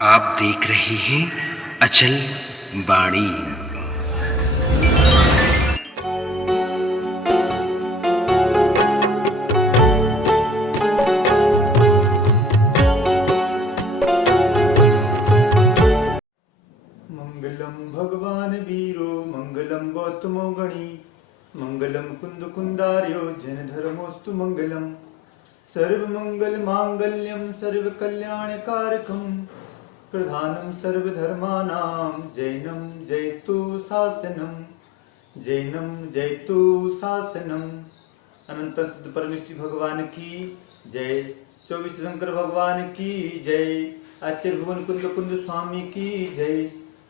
आप देख रहे हैं अचल बाड़ी। मंगलम भगवान वीरो मंगलम गौतमो गणी मंगलम कुंद कुंदार्यो जन धर्मोस्तु मंगलम सर्वमंगल मांगल्यम सर्व कल्याण कारकम प्रधानम सर्वधर्मानां जैनम जयतु शासनम। अनंत सिद्ध परमेष्टि भगवान की जय। 24 शंकर भगवान की जय। आचार्य भुवन कुंद कुंद स्वामी की जय।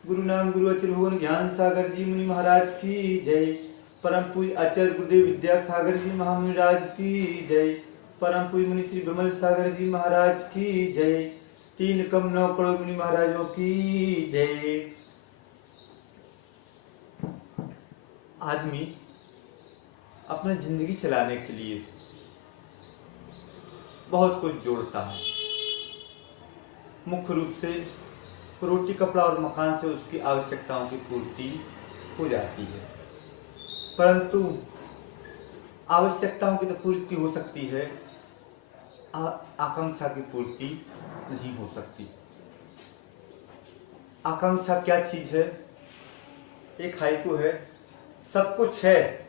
गुरु नाम गुरु आचार्य भुवन ज्ञान सागर जी मुनि महाराज की जय। परम पूज्य आचार्य गुरुदेव विद्यासागर जी महामुनि राज की जय। परम पूज्य मुनि श्री विमल सागर जी महाराज की जय। 3 कम 9 करोड़ मुनि महाराजों की जय। आदमी अपनी जिंदगी चलाने के लिए बहुत कुछ जोड़ता है। मुख्य रूप से रोटी कपड़ा और मकान से उसकी आवश्यकताओं की पूर्ति हो जाती है, परंतु आवश्यकताओं की तो पूर्ति हो सकती है, आकांक्षा की पूर्ति नहीं हो सकती। आकांक्षा क्या चीज है? एक हाइकू है, सब कुछ है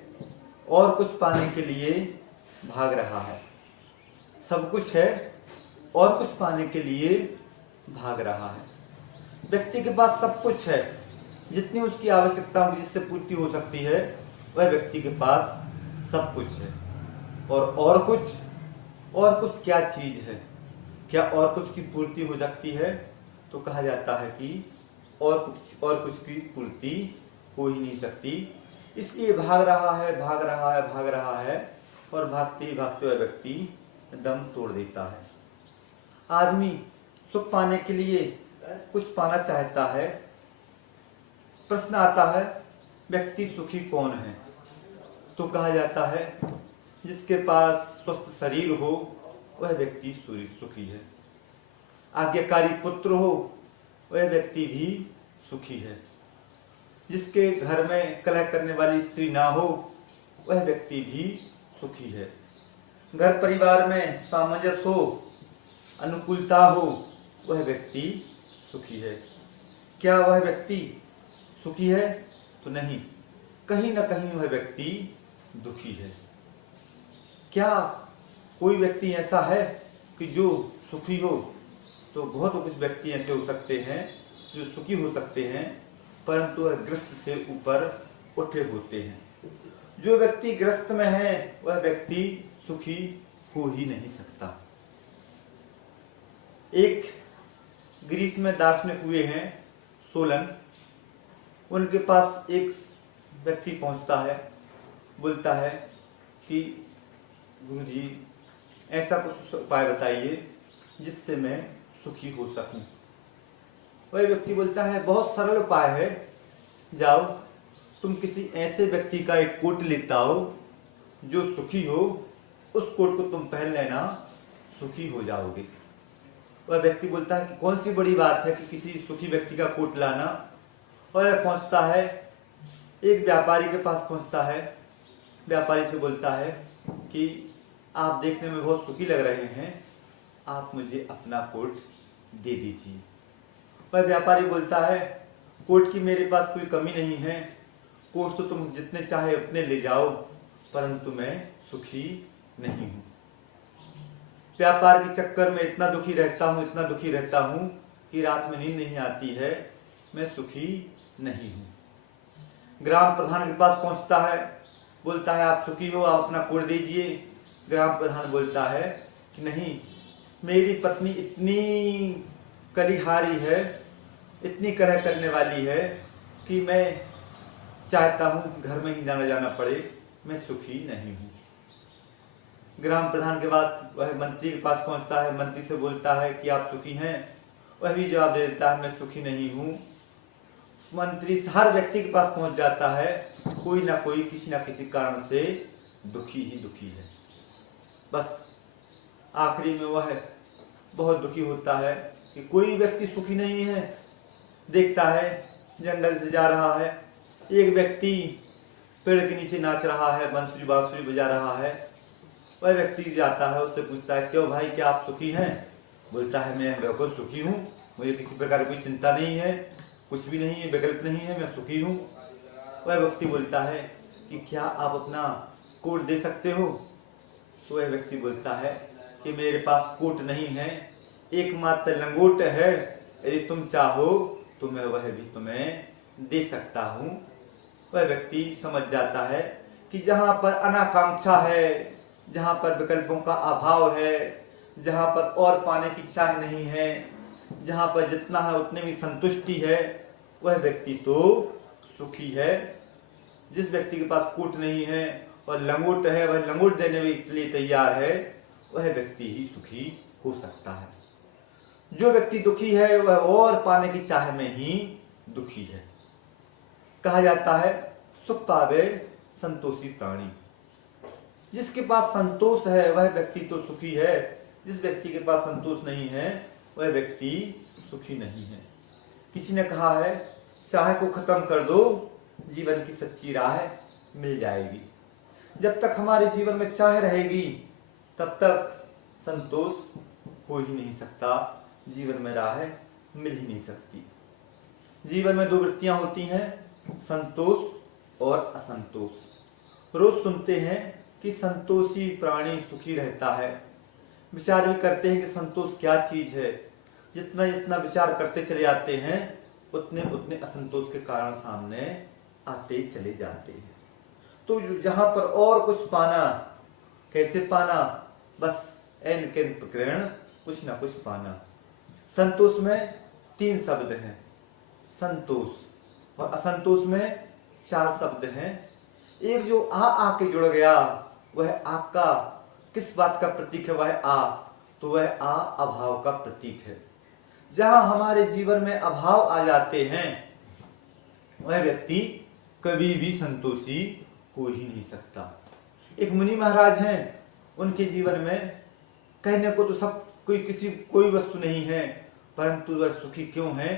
और कुछ पाने के लिए भाग रहा है। सब कुछ है और कुछ पाने के लिए भाग रहा है। व्यक्ति के पास सब कुछ है, जितनी उसकी आवश्यकताओं की जिससे पूर्ति हो सकती है, वह व्यक्ति के पास सब कुछ है। और कुछ क्या चीज है? क्या और कुछ की पूर्ति हो सकती है? तो कहा जाता है कि और कुछ की पूर्ति हो ही नहीं सकती। इसलिए भाग रहा है और भागते ही भागते हुए व्यक्ति दम तोड़ देता है। आदमी सुख पाने के लिए कुछ पाना चाहता है। प्रश्न आता है, व्यक्ति सुखी कौन है? तो कहा जाता है, जिसके पास स्वस्थ शरीर हो वह व्यक्ति सुखी है। आज्ञाकारी पुत्र हो वह व्यक्ति भी सुखी है। जिसके घर में कलह करने वाली स्त्री ना हो वह व्यक्ति भी सुखी है। घर परिवार में सामंजस्य हो, अनुकूलता हो, वह व्यक्ति सुखी है। क्या वह व्यक्ति सुखी है? तो नहीं, कहीं ना कहीं वह व्यक्ति दुखी है। क्या कोई व्यक्ति ऐसा है कि जो सुखी हो? तो बहुत कुछ व्यक्ति ऐसे हो सकते हैं जो सुखी हो सकते हैं, परंतु वह ग्रस्त से ऊपर उठे होते हैं। जो व्यक्ति ग्रस्त में है वह व्यक्ति सुखी हो ही नहीं सकता। एक ग्रीस में दार्शनिक हुए हैं, सोलन। उनके पास एक व्यक्ति पहुंचता है, बोलता है कि गुरुजी ऐसा कुछ उपाय बताइए जिससे मैं सुखी हो सकूं। वह व्यक्ति बोलता है, बहुत सरल उपाय है, जाओ तुम किसी ऐसे व्यक्ति का एक कोट लेता हो जो सुखी हो, उस कोट को तुम पहन लेना, सुखी हो जाओगे। वह व्यक्ति बोलता है कि कौन सी बड़ी बात है कि किसी सुखी व्यक्ति का कोट लाना। और वह पहुंचता है, एक व्यापारी के पास पहुंचता है। व्यापारी से बोलता है कि आप देखने में बहुत सुखी लग रहे हैं, आप मुझे अपना कोट दे दीजिए। वह व्यापारी बोलता है, कोट की मेरे पास कोई कमी नहीं है, कोट तो तुम जितने चाहे उतने ले जाओ, परंतु मैं सुखी नहीं हूं। व्यापार के चक्कर में इतना दुखी रहता हूं कि रात में नींद नहीं आती है, मैं सुखी नहीं हूं। ग्राम प्रधान के पास पहुंचता है, बोलता है आप सुखी हो, आप अपना कोट दीजिए। ग्राम प्रधान बोलता है कि नहीं, मेरी पत्नी इतनी कलिहारी है, इतनी कलह करने वाली है कि मैं चाहता हूं घर में ही जाना पड़े, मैं सुखी नहीं हूं। ग्राम प्रधान के बाद वह मंत्री के पास पहुंचता है। मंत्री से बोलता है कि आप सुखी हैं? वह भी जवाब दे देता है, मैं सुखी नहीं हूं। मंत्री हर व्यक्ति के पास पहुंच जाता है, कोई ना कोई किसी ना किसी कारण से दुखी ही दुखी है। बस आखिरी में वह बहुत दुखी होता है कि कोई व्यक्ति सुखी नहीं है। देखता है जंगल से जा रहा है, एक व्यक्ति पेड़ के नीचे नाच रहा है, बंसुरी बांसुरी बजा रहा है। वह व्यक्ति जाता है, उससे पूछता है क्यों भाई, क्या आप सुखी हैं? बोलता है मैं बिल्कुल सुखी हूँ, मुझे किसी प्रकार की कोई चिंता नहीं है, कुछ भी नहीं है, विकल्प नहीं है, मैं सुखी हूँ। वह व्यक्ति बोलता है कि क्या आप अपना कोट दे सकते हो? तो वह व्यक्ति बोलता है कि मेरे पास कोट नहीं है, एकमात्र लंगोट है, यदि तुम चाहो तो मैं वह भी तुम्हें दे सकता हूँ। वह व्यक्ति समझ जाता है कि जहाँ पर अनाकांक्षा है, जहाँ पर विकल्पों का अभाव है, जहाँ पर और पाने की चाह नहीं है, जहाँ पर जितना है उतने में संतुष्टि है, वह व्यक्ति तो सुखी है। जिस व्यक्ति के पास कोट नहीं है और लंगोट है, वह लंगोट देने के लिए तैयार है, वह व्यक्ति ही सुखी हो सकता है। जो व्यक्ति दुखी है वह और पाने की चाह में ही दुखी है। कहा जाता है सुख पावे संतोषी प्राणी। जिसके पास संतोष है वह व्यक्ति तो सुखी है, जिस व्यक्ति के पास संतोष नहीं है वह व्यक्ति सुखी नहीं है। किसी ने कहा है चाह को खत्म कर दो, जीवन की सच्ची राह मिल जाएगी। जब तक हमारे जीवन में चाह रहेगी तब तक संतोष हो ही नहीं सकता, जीवन में राह मिल ही नहीं सकती। जीवन में दो वृत्तियां होती हैं, संतोष और असंतोष। रोज सुनते हैं कि संतोषी प्राणी सुखी रहता है, विचार भी करते हैं कि संतोष क्या चीज है। जितना जितना विचार करते चले जाते हैं उतने उतने असंतोष के कारण सामने आते चले जाते हैं। तो जहां पर और कुछ पाना, कैसे पाना? बस एन के प्रकरण कुछ ना कुछ पाना। संतोष में 3 शब्द हैं, संतोष, और असंतोष में 4 शब्द हैं। एक जो आ के जुड़ गया, वह आ का किस बात का प्रतीक है? वह आ, तो वह आ अभाव का प्रतीक है। जहां हमारे जीवन में अभाव आ जाते हैं वह व्यक्ति कभी भी संतोषी हो ही नहीं सकता। एक मुनि महाराज हैं, उनके जीवन में कहने को तो सब कोई वस्तु नहीं है, परंतु वह सुखी क्यों है?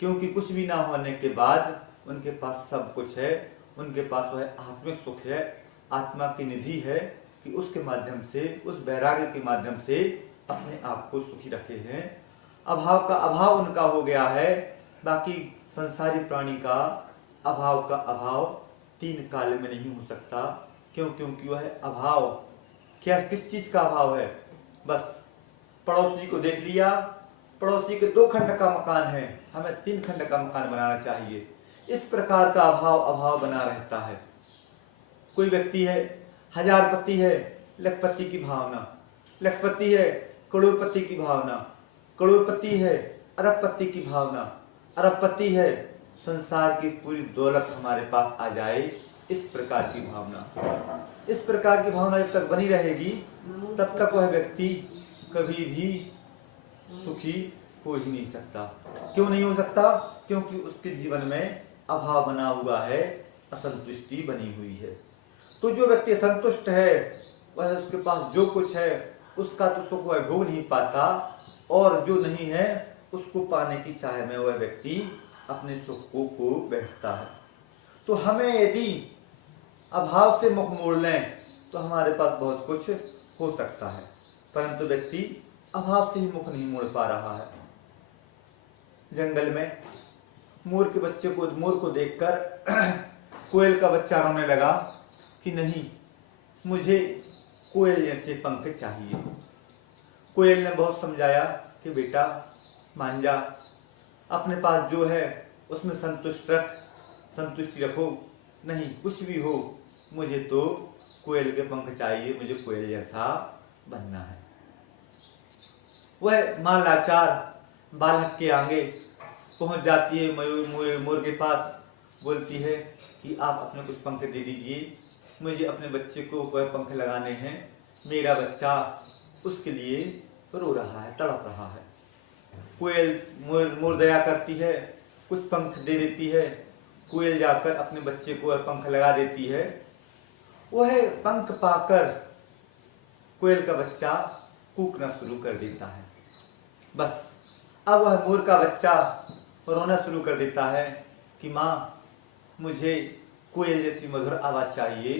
क्योंकि कुछ भी ना होने के बाद उनके पास सब कुछ है। उनके पास वह आत्मिक सुख है, आत्मा की निधि है कि उसके माध्यम से, उस वैराग्य के माध्यम से अपने आप को सुखी रखे हैं। अभाव का अभाव उनका हो गया है। बाकी संसारी प्राणी का अभाव 3 काल में नहीं हो सकता। क्योंकि वह अभाव क्या, किस चीज का अभाव है? बस पड़ोसी को देख लिया, पड़ोसी के 2 खंड का मकान है, हमें 3 खंड का मकान बनाना चाहिए। इस प्रकार का अभाव बना रहता है। कोई व्यक्ति है, हजारपति है, लखपति की भावना, लखपति है, करोड़पति की भावना, करोड़पति है, अरबपति की भावना, अरबपति है, संसार की पूरी दौलत हमारे पास आ जाए, इस प्रकार की भावना। इस प्रकार की भावना जब तक बनी रहेगी तब तक वह व्यक्ति कभी भी सुखी हो ही नहीं सकता। क्यों नहीं हो सकता? क्योंकि उसके जीवन में अभाव बना हुआ है, असंतुष्टि बनी हुई है। तो जो व्यक्ति संतुष्ट है वह, उसके पास जो कुछ है उसका तो सुख वह भोग नहीं पाता, और जो नहीं है उसको पाने की चाह में वह व्यक्ति अपने सुख को खो बैठता है। तो हमें यदि अभाव से मुख मोड़ लें तो हमारे पास बहुत कुछ हो सकता है, परंतु व्यक्ति अभाव से ही मुख नहीं मोड़ पा रहा है। जंगल में मोर को देखकर कोयल का बच्चा रोने लगा कि नहीं, मुझे कोयल जैसे पंख चाहिए। कोयल ने बहुत समझाया कि बेटा मान जा, अपने पास जो है उसमें संतुष्टि रखो, नहीं कुछ भी हो, मुझे तो कोयल के पंख चाहिए, मुझे कोयल जैसा बनना है। वह मां लाचार बालक के आगे पहुंच जाती है, मोर के पास, बोलती है कि आप अपने कुछ पंख दे दीजिए, मुझे अपने बच्चे को वह पंख लगाने हैं, मेरा बच्चा उसके लिए रो रहा है, तड़प रहा है। कोयल मोर दया करती है, कुछ पंख दे देती है, कोयल जाकर अपने बच्चे को वह पंख लगा देती है। वह पंख पाकर कोयल का बच्चा कूकना शुरू कर देता है। बस अब वह मोर का बच्चा रोना शुरू कर देता है कि माँ, मुझे कोयल जैसी मधुर आवाज चाहिए,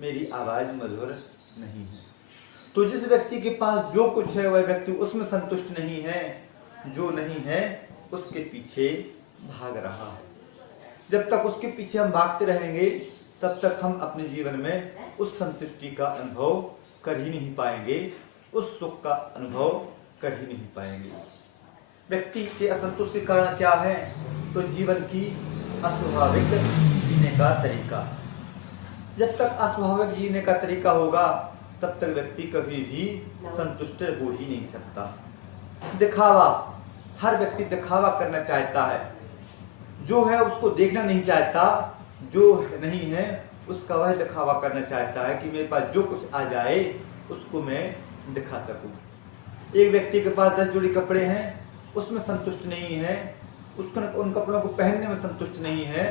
मेरी आवाज मधुर नहीं है। तो जिस व्यक्ति के पास जो कुछ है वह व्यक्ति उसमें संतुष्ट नहीं है, जो नहीं है उसके पीछे भाग रहा है। जब तक उसके पीछे हम भागते रहेंगे तब तक हम अपने जीवन में उस संतुष्टि का अनुभव कर ही नहीं पाएंगे, उस सुख का अनुभव कर ही नहीं पाएंगे। व्यक्ति के असंतुष्ट के कारण क्या है? तो जीवन की अस्वाभाविक जीने का तरीका। जब तक अस्वाभाविक जीने का तरीका होगा तब तक व्यक्ति कभी भी संतुष्ट हो ही नहीं सकता। दिखावा, हर व्यक्ति दिखावा करना चाहता है, जो है उसको देखना नहीं चाहता, जो नहीं है उसका वह दिखावा करना चाहता है कि मेरे पास जो कुछ आ जाए उसको मैं दिखा सकूं। एक व्यक्ति के पास 10 जोड़ी कपड़े हैं, उसमें संतुष्ट नहीं है, उसको उन कपड़ों को पहनने में संतुष्ट नहीं है।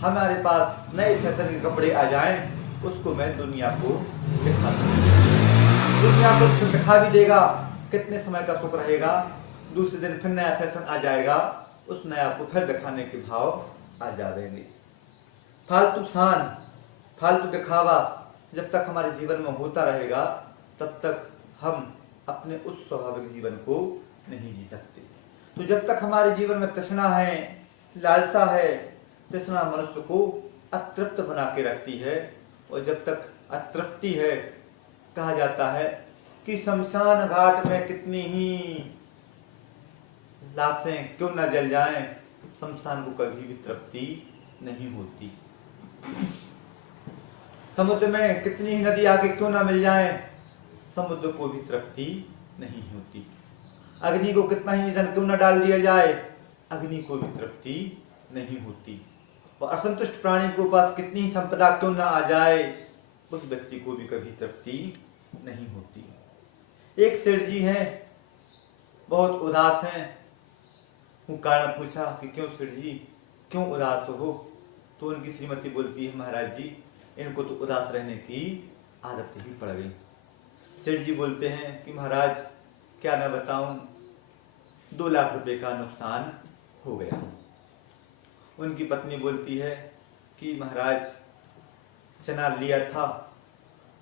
हमारे पास नए फैशन के कपड़े आ जाएं, उसको मैं दुनिया को दिखा दूं। दुनिया को दिखा भी देगा, कितने समय का सुख रहेगा, दूसरे दिन फिर नया फैशन आ जाएगा, उस नया को फिर दिखाने के भाव आ जाएंगे। फालतू शान, फालतू दिखावा जब तक हमारे जीवन में होता रहेगा तब तक हम अपने उस स्वाभाविक जीवन को नहीं जी सकते। तो जब तक हमारे जीवन में तृष्णा है, लालसा है, तृष्णा मनुष्य को अतृप्त बना के रखती है। और जब तक अतृप्ति है, कहा जाता है कि शमशान घाट में कितनी ही लाशें क्यों न जल जाएं, शमशान को कभी भी तृप्ति नहीं होती। समुद्र में कितनी ही नदी आके क्यों ना मिल जाएं, समुद्र को भी तृप्ति नहीं होती। अग्नि को कितना ही ईंधन क्यों न डाल दिया जाए, अग्नि को भी तृप्ति नहीं होती। और असंतुष्ट प्राणी के पास कितनी ही संपदा क्यों न आ जाए, उस व्यक्ति को भी कभी तृप्ति नहीं होती। एक सेठ जी हैं, बहुत उदास हैं। वो कारण पूछा कि क्यों सेठ जी, क्यों उदास हो? तो उनकी श्रीमती बोलती है, महाराज जी, इनको तो उदास रहने की आदत ही पड़ गई। सेठ जी बोलते हैं कि महाराज, क्या मैं बताऊं, 2 लाख रुपए का नुकसान हो गया। उनकी पत्नी बोलती है कि महाराज, चना लिया था,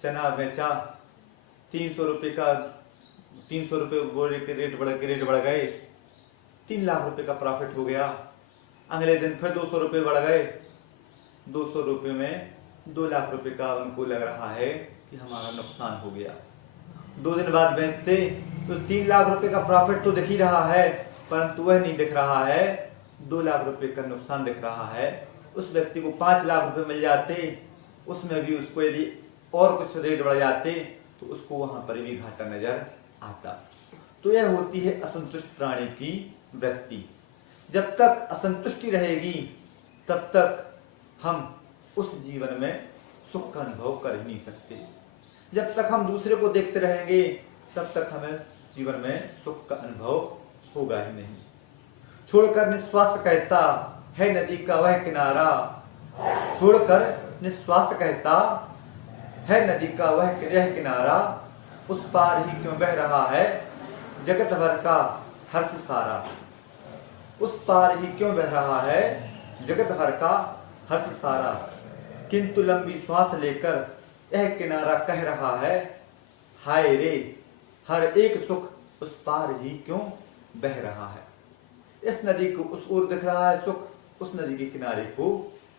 चना बेचा, 300 रुपए का, 300 रुपए बोरे के रेट बढ़ गए, 3 लाख रुपए का प्रॉफिट हो गया। अगले दिन फिर 200 रुपए बढ़ गए, 200 रुपए में 2 लाख रुपए का उनको लग रहा है कि हमारा नुकसान हो गया। 2 दिन बाद बेचते तो 3 लाख रुपए का प्रॉफिट तो दिख ही रहा है, परंतु वह नहीं दिख रहा है, 2 लाख रुपए का नुकसान दिख रहा है। उस व्यक्ति को 5 लाख रुपए मिल जाते, उसमें भी उसको यदि और कुछ रेट बढ़ जाते तो उसको वहां पर भी घाटा नजर आता। तो यह होती है असंतुष्ट प्राणी की वृत्ति। जब तक असंतुष्टि रहेगी तब तक हम उस जीवन में सुख का अनुभव कर ही नहीं सकते। जब तक हम दूसरे को देखते रहेंगे तब तक हमें जीवन में सुख का अनुभव होगा ही नहीं। छोड़कर निश्वास कहता है नदी का वह किनारा, छोड़कर निश्वास कहता है नदी का वह किनारा, उस पार ही क्यों बह रहा है जगत भर का हर्ष सारा। उस पार ही क्यों बह रहा है जगत भर का हर्ष सारा, किंतु लंबी श्वास लेकर यह किनारा कह रहा है, हाय रे हर एक सुख उस पार ही क्यों बह रहा है। इस नदी को उस ओर दिख रहा है सुख, उस नदी के किनारे को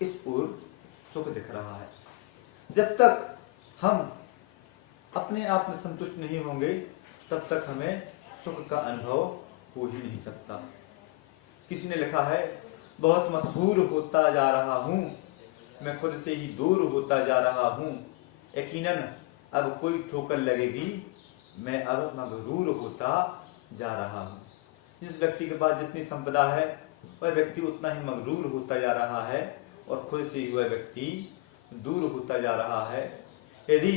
इस ओर सुख दिख रहा है। जब तक हम अपने आप में संतुष्ट नहीं होंगे तब तक हमें सुख का अनुभव हो ही नहीं सकता। किसी ने लिखा है, बहुत मशहूर होता जा रहा हूं, मैं खुद से ही दूर होता जा रहा हूं, यकीनन अब कोई ठोकर लगेगी, मैं अब मगरूर होता जा रहा हूं। जिस व्यक्ति के पास जितनी संपदा है वह व्यक्ति उतना ही मगरूर होता जा रहा है और खुद से ही वह व्यक्ति दूर होता जा रहा है। यदि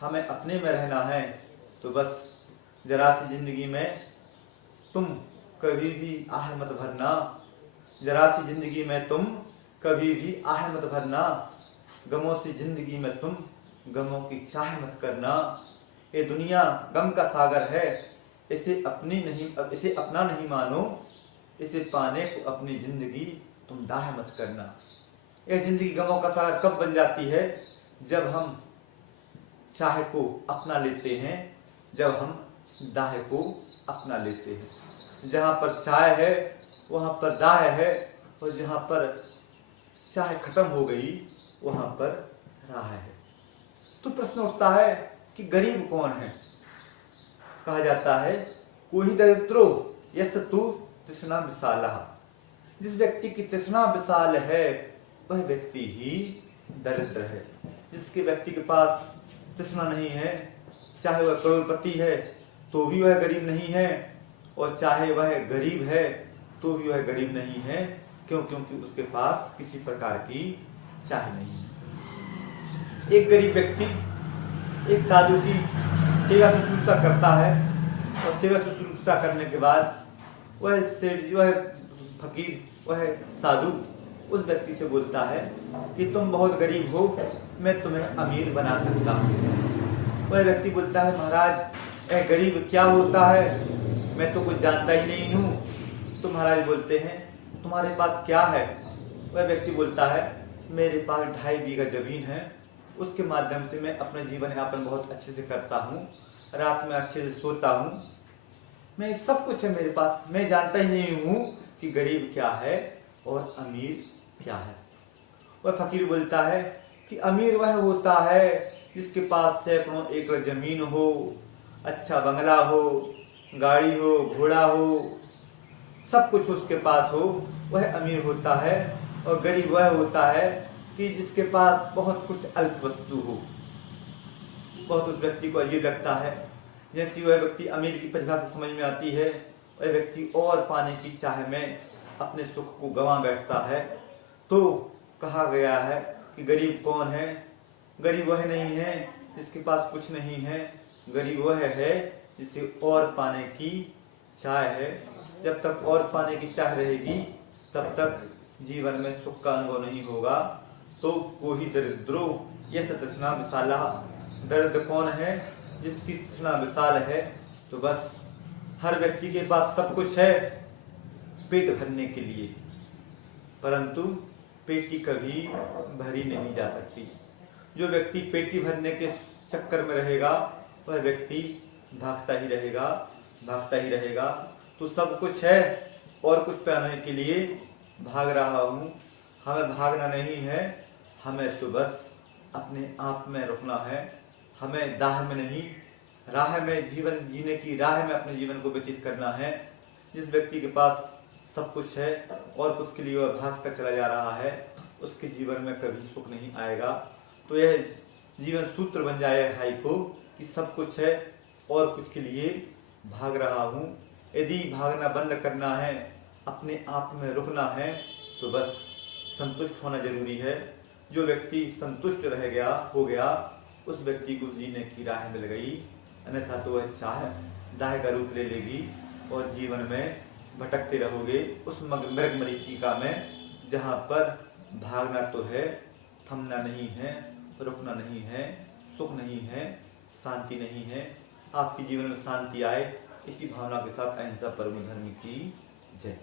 हमें अपने में रहना है तो बस जरा सी जिंदगी में तुम कभी भी आह मत भरना, जरा सी जिंदगी में तुम कभी भी आह मत भरना, गमों से जिंदगी में तुम गमों की चाह मत करना। ये दुनिया गम का सागर है, इसे अपना नहीं मानो, इसे पाने को अपनी जिंदगी तुम दाह मत करना। यह जिंदगी गमों का सागर कब बन जाती है? जब हम चाह को अपना लेते हैं, जब हम दाह को अपना लेते हैं। जहाँ पर चाह है वहाँ पर दाह है, और जहाँ पर चाह खत्म हो गई वहाँ पर राह है। तो प्रश्न उठता है कि गरीब कौन है? कहा जाता है कोई दरिद्रो यस्तु तृष्णा विशाला। जिस व्यक्ति की तृष्णा विशाल है वह व्यक्ति ही दरिद्र है। जिसके व्यक्ति के पास तृष्णा नहीं है, चाहे वह करोड़पति है तो भी वह गरीब नहीं है, और चाहे वह गरीब है तो भी वह गरीब नहीं है। क्यों? क्योंकि उसके पास किसी प्रकार की चाह नहीं है। एक गरीब व्यक्ति एक साधु की सेवा शुश्रूषा करता है, और सेवा शुश्रूषा करने के बाद वह सेठ, वह फकीर, वह साधु उस व्यक्ति से बोलता है कि तुम बहुत गरीब हो, मैं तुम्हें अमीर बना सकता हूँ। वह व्यक्ति बोलता है महाराज यह गरीब क्या होता है, मैं तो कुछ जानता ही नहीं हूँ। तो महाराज बोलते हैं तुम्हारे पास क्या है? वह व्यक्ति बोलता है मेरे पास 2.5 बीघा जमीन है, उसके माध्यम से मैं अपना जीवन यापन बहुत अच्छे से करता हूँ, रात में अच्छे से सोता हूँ, मैं सब कुछ है मेरे पास, मैं जानता ही नहीं हूँ कि गरीब क्या है और अमीर क्या है। वह फकीर बोलता है कि अमीर वह होता है जिसके पास सैकड़ों एकड़ जमीन हो, अच्छा बंगला हो, गाड़ी हो, घोड़ा हो, सब कुछ उसके पास हो, वह अमीर होता है। और गरीब वह होता है कि जिसके पास बहुत कुछ अल्प वस्तु हो। बहुत उस व्यक्ति को अजीब लगता है। जैसी वह व्यक्ति अमीर की परिभाषा समझ में आती है, वह व्यक्ति और पाने की चाह में अपने सुख को गंवा बैठता है। तो कहा गया है कि गरीब कौन है? गरीब वह नहीं है जिसके पास कुछ नहीं है, गरीब वह है जिसे और पाने की चाह है। जब तक और पाने की चाह रहेगी तब तक जीवन में सुख का अनुभव नहीं होगा। तो कोई दरिद्रो यह तृष्णा विशाला। दरिद्र कौन है? जिसकी तृष्णा विशाल है। तो बस हर व्यक्ति के पास सब कुछ है पेट भरने के लिए, परंतु पेटी कभी भरी नहीं जा सकती। जो व्यक्ति पेटी भरने के चक्कर में रहेगा वह व्यक्ति भागता ही रहेगा, भागता ही रहेगा। तो सब कुछ है और कुछ पाने के लिए भाग रहा हूँ। हमें भागना नहीं है, हमें तो बस अपने आप में रुकना है। हमें दाह में नहीं, राह में, जीवन जीने की राह में अपने जीवन को व्यतीत करना है। जिस व्यक्ति के पास सब कुछ है और कुछ के लिए वह भागता चला जा रहा है, उसके जीवन में कभी सुख नहीं आएगा। तो यह जीवन सूत्र बन जाए भाई को कि सब कुछ है और कुछ के लिए भाग रहा हूँ। यदि भागना बंद करना है, अपने आप में रुकना है, तो बस संतुष्ट होना जरूरी है। जो व्यक्ति संतुष्ट रह गया, हो गया, उस व्यक्ति को जीने की राह मिल गई। अन्यथा तो वह चाह दाह का रूप ले लेगी और जीवन में भटकते रहोगे उस मृग मरीचिका में, जहाँ पर भागना तो है, थमना नहीं है, रुकना नहीं है, सुख नहीं है, शांति नहीं है। आपके जीवन में शांति आए, इसी भावना के साथ अहिंसा परम धर्म की जय।